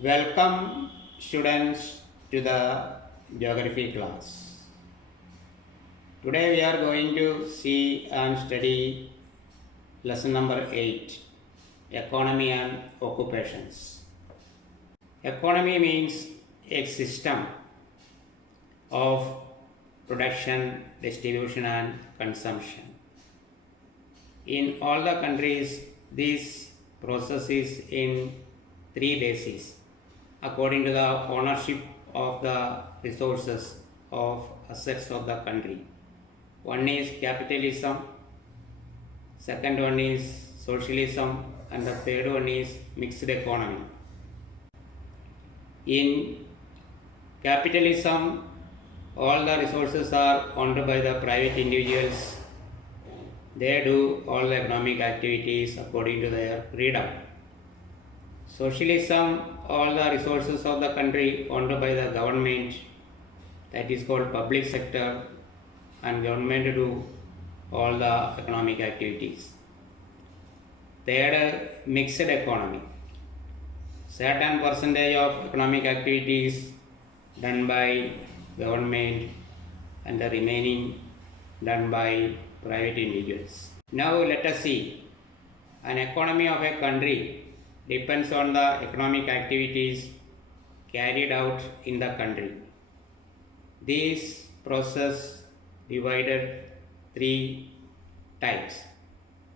Welcome students to the geography class. Today we are going to see and study lesson number 8, economy and occupations. Economy means a system of production, distribution and consumption. In all the countries, this process is in three bases according to the ownership of the resources of assets of the country. One is capitalism, second one is socialism, and the third one is mixed economy. In capitalism, all the resources are owned by the private individuals. They do all the economic activities according to their freedom. Socialism, all the resources of the country owned by the government, that is called public sector, and government do all the economic activities. Third, mixed economy. Certain percentage of economic activities done by government and the remaining done by private individuals. Now let us see, an economy of a country depends on the economic activities carried out in the country. This process divided three types: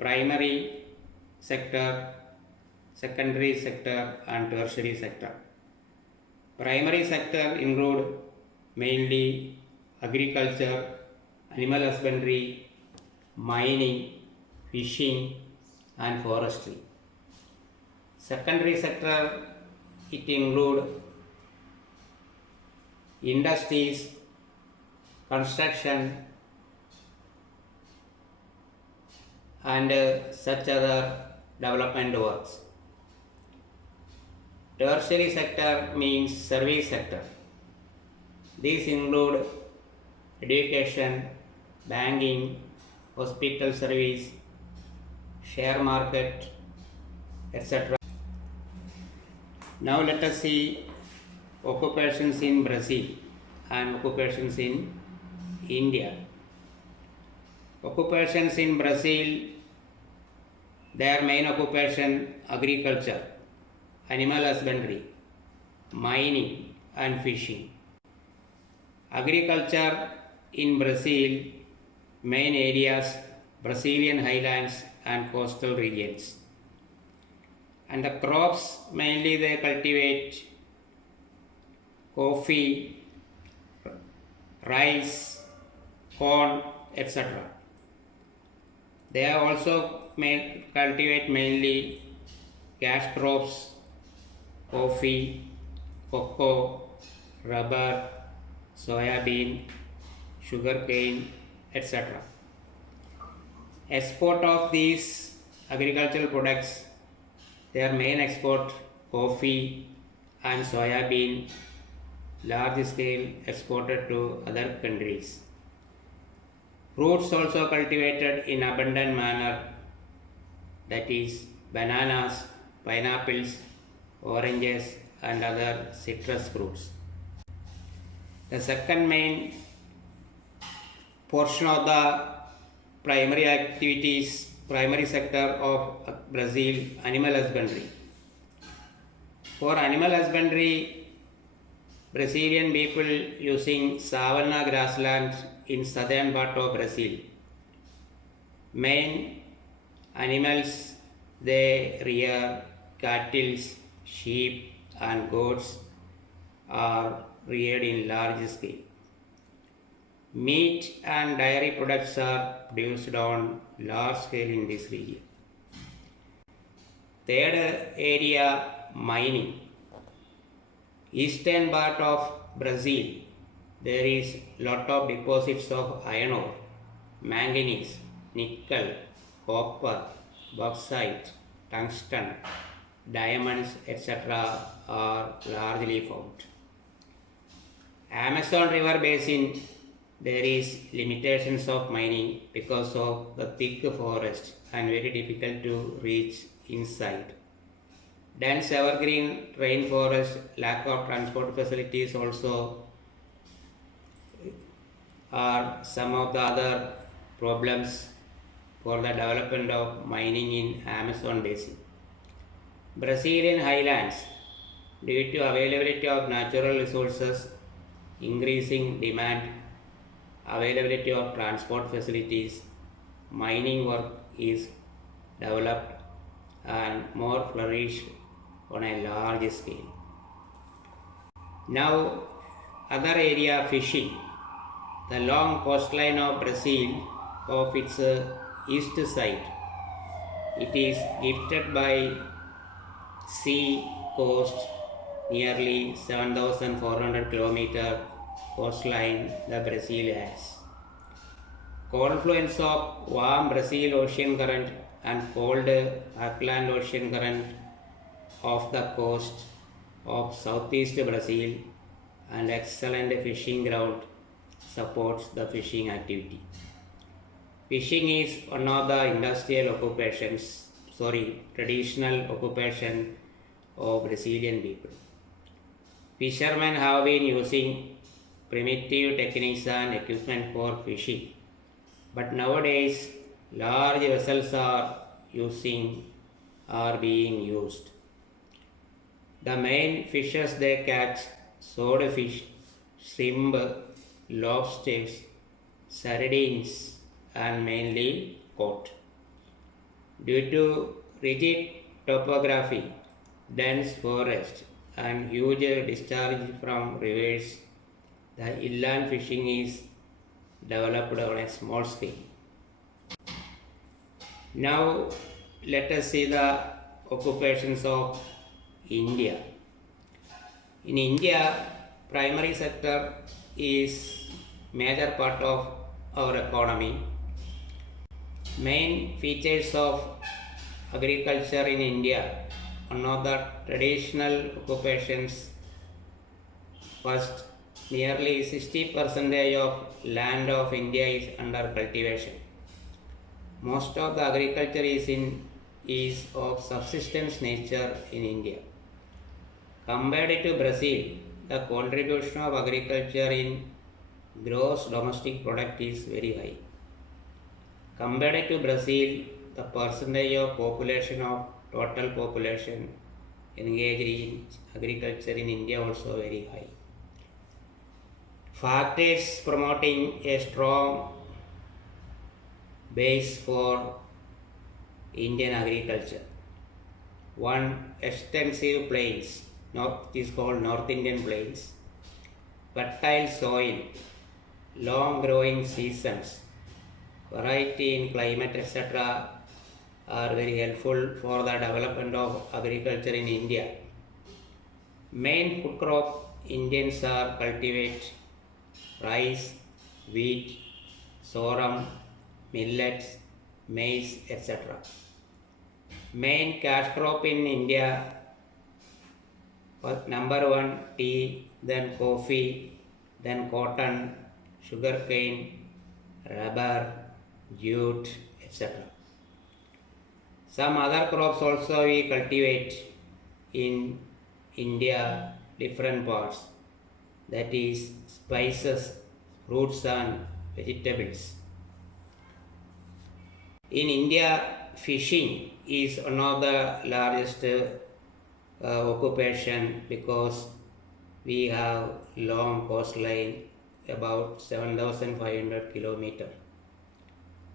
primary sector, secondary sector and tertiary sector. Primary sector include mainly agriculture, animal husbandry, mining, fishing and forestry. Secondary sector, it include industries, construction and such other development works. Tertiary sector means service sector. These include education, banking, hospital service, share market, etc. Now let us see occupations in Brazil and occupations in India. Occupations in Brazil, their main occupation agriculture, animal husbandry, mining and fishing. Agriculture in Brazil, main areas Brazilian highlands and coastal regions. And the crops, mainly they cultivate coffee, rice, corn, etc. They also cultivate mainly cash crops, coffee, cocoa, rubber, soybean, sugarcane, etc. Export of these agricultural products, their main export coffee and soybean, large scale exported to other countries. Fruits also cultivated in abundant manner, that is bananas, pineapples, oranges and other citrus fruits. The second main portion of the primary activities, primary sector of Brazil, animal husbandry. For animal husbandry, Brazilian people using savanna grassland in southern part of Brazil. Main animals they rear cattle, sheep and goats are reared in large scale. Meat and dairy products are produced on large scale in this region. Third area, mining. Eastern part of Brazil, there is lot of deposits of iron ore, manganese, nickel, copper, bauxite, tungsten, diamonds, etc. are largely found. Amazon River Basin, there is limitations of mining because of the thick forest and very difficult to reach inside. Dense evergreen rainforest, lack of transport facilities also are some of the other problems for the development of mining in Amazon basin. Brazilian highlands, due to availability of natural resources, increasing demand, availability of transport facilities, mining work is developed and more flourished on a large scale. Now, other area fishing. The long coastline of Brazil of its east side. It is gifted by sea coast nearly 7,400 km coastline the Brazil has. Confluence of warm Brazil ocean current and cold Atlantic Ocean current off the coast of southeast Brazil and excellent fishing ground supports the fishing activity. Fishing is one of the traditional occupation of Brazilian people. Fishermen have been using primitive techniques and equipment for fishing, but nowadays large vessels are being used. The main fishes they catch: swordfish, shrimp, lobsters, sardines, and mainly cod. Due to rigid topography, dense forest, and huge discharge from rivers, the inland fishing is developed on a small scale. Now, let us see the occupations of India. In India, primary sector is major part of our economy. Main features of agriculture in India, one of the traditional occupations. First, nearly 60% of land of India is under cultivation. Most of the agriculture is of subsistence nature in India. Compared to Brazil, the contribution of agriculture in gross domestic product is very high. Compared to Brazil, the percentage of population of total population engaged in agriculture in India also very high. Factors promoting a strong base for Indian agriculture. One, extensive plains, it is called North Indian plains, fertile soil, long growing seasons, variety in climate, etc. are very helpful for the development of agriculture in India. Main food crop Indians are cultivate rice, wheat, sorghum, millets, maize, etc. Main cash crop in India, number one, tea, then coffee, then cotton, sugarcane, rubber, jute, etc. Some other crops also we cultivate in India, different parts, that is spices, fruits and vegetables. In India, fishing is one of the largest occupation because we have long coastline, about 7,500 km.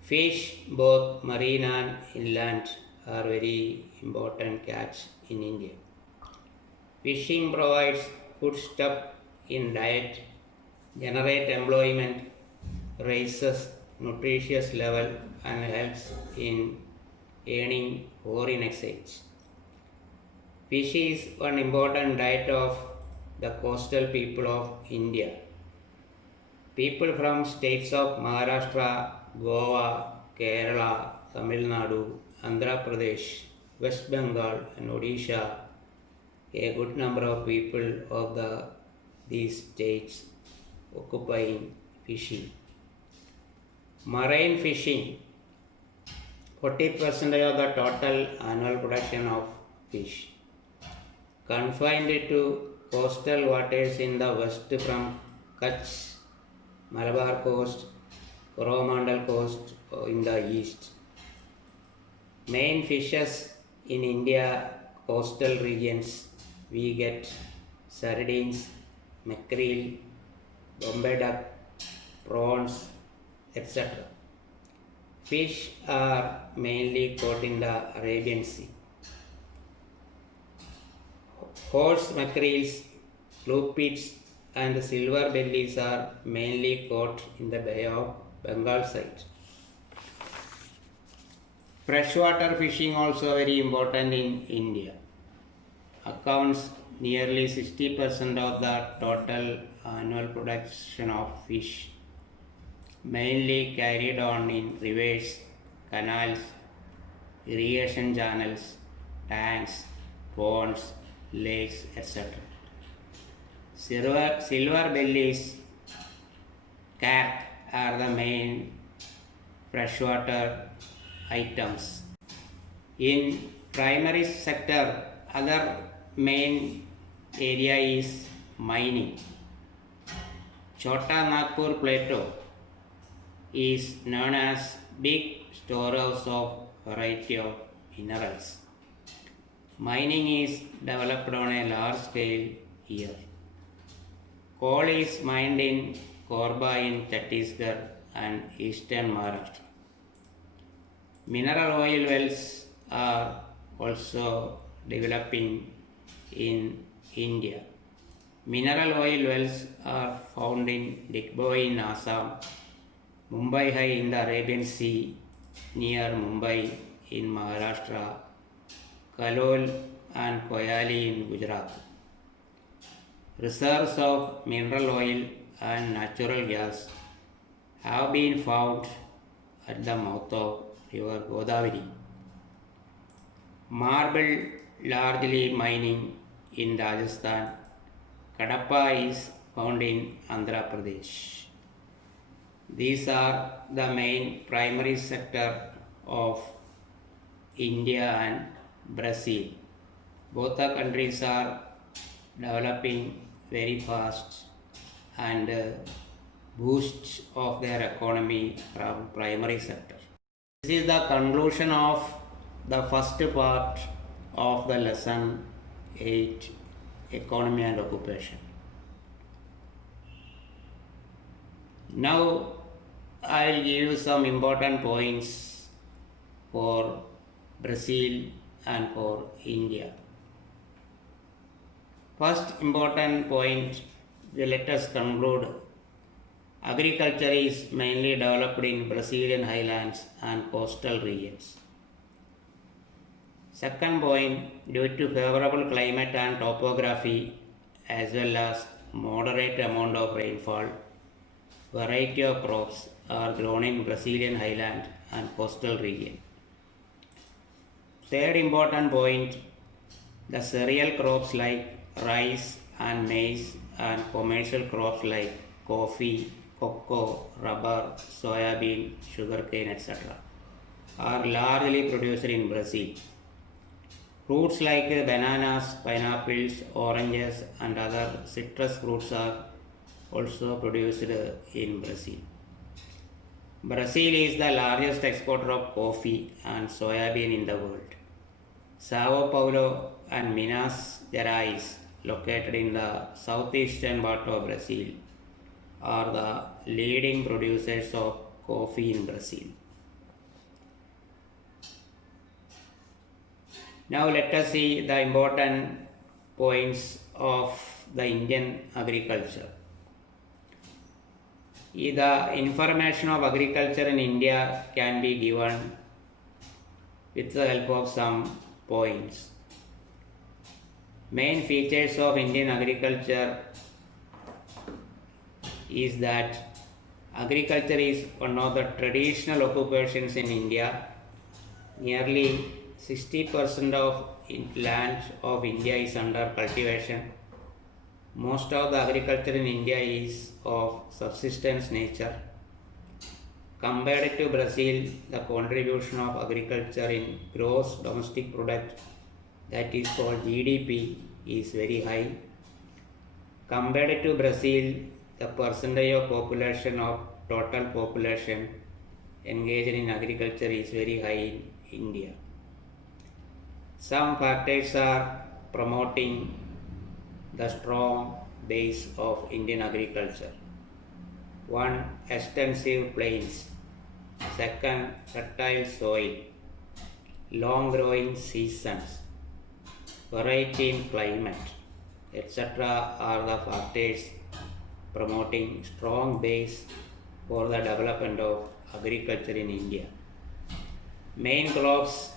Fish, both marine and inland, are very important catch in India. Fishing provides foodstuff in diet, generate employment, raises nutritious level and helps in earning foreign exchange. Fish is one important diet of the coastal people of India. People from states of Maharashtra, Goa, Kerala, Tamil Nadu, Andhra Pradesh, West Bengal and Odisha, a good number of people of these states occupying fishing. Marine fishing, 40% of the total annual production of fish. confined to coastal waters in the west from Kutch, Malabar coast, Coromandel coast in the east. Main fishes in India coastal regions we get sardines, mackerel, Bombay duck, prawns, etc. Fish are mainly caught in the Arabian Sea. Horse mackerels, lupits, and silver bellies are mainly caught in the Bay of Bengal side. Freshwater fishing also very important in India. Accounts nearly 60% of the total annual production of fish, mainly carried on in rivers, canals, irrigation channels, tanks, ponds, lakes, etc. Silver bellies, carp are the main freshwater items. In primary sector, other main area is mining. Chota Nagpur Plateau is known as big storehouse of variety of minerals. Mining is developed on a large scale here. Coal is mined in Korba in Chhattisgarh and eastern Maharashtra. Mineral oil wells are also developing in India. Mineral oil wells are found in Digboi in Assam, Mumbai High in the Arabian Sea near Mumbai in Maharashtra, Kalol and Koyali in Gujarat. Reserves of mineral oil and natural gas have been found at the mouth of river Godavari. Marble largely mining in Rajasthan. Kadapa is found in Andhra Pradesh. These are the main primary sector of India and Brazil. Both the countries are developing very fast and boost of their economy from primary sector. This is the conclusion of the first part of the lesson 8, economy and occupation. Now I will give you some important points for Brazil and for India. First important point, let us conclude. Agriculture is mainly developed in Brazilian highlands and coastal regions. Second point, due to favorable climate and topography as well as moderate amount of rainfall, variety of crops are grown in Brazilian highland and coastal region. Third important point, the cereal crops like rice and maize and commercial crops like coffee, cocoa, rubber, soybean, sugarcane, etc. are largely produced in Brazil. Fruits like bananas, pineapples, oranges and other citrus fruits are also produced in Brazil. Brazil is the largest exporter of coffee and soybean in the world. Sao Paulo and Minas Gerais, located in the southeastern part of Brazil, are the leading producers of coffee in Brazil. Now let us see the important points of the Indian agriculture. The information of agriculture in India can be given with the help of some points. Main features of Indian agriculture is that agriculture is one of the traditional occupations in India. Nearly 60% of land of India is under cultivation. Most of the agriculture in India is of subsistence nature. Compared to Brazil, the contribution of agriculture in gross domestic product, that is called GDP, is very high. Compared to Brazil, the percentage of population of total population engaged in agriculture is very high in India. Some factors are promoting the strong base of Indian agriculture. One, extensive plains. Second, fertile soil. Long growing seasons. Variety in climate, etc. are the factors promoting strong base for the development of agriculture in India. Main crops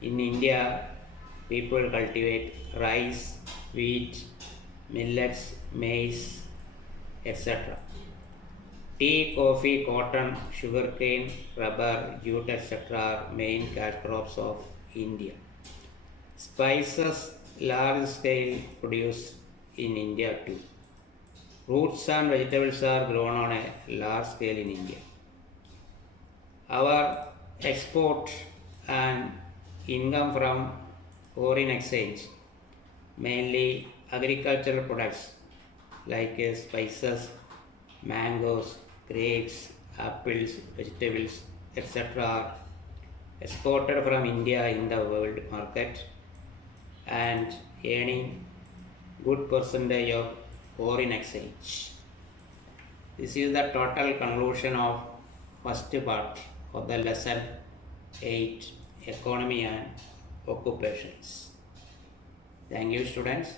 in India, people cultivate rice, wheat, millets, maize, etc. Tea, coffee, cotton, sugarcane, rubber, jute, etc. are main cash crops of India. Spices, large scale produced in India too. Fruits and vegetables are grown on a large scale in India. Our export and income from foreign exchange, mainly agricultural products like spices, mangoes, grapes, apples, vegetables, etc. are exported from India in the world market and earning good percentage of foreign exchange. This is the total conclusion of first part of the lesson 8, economy and occupations. Thank you, students.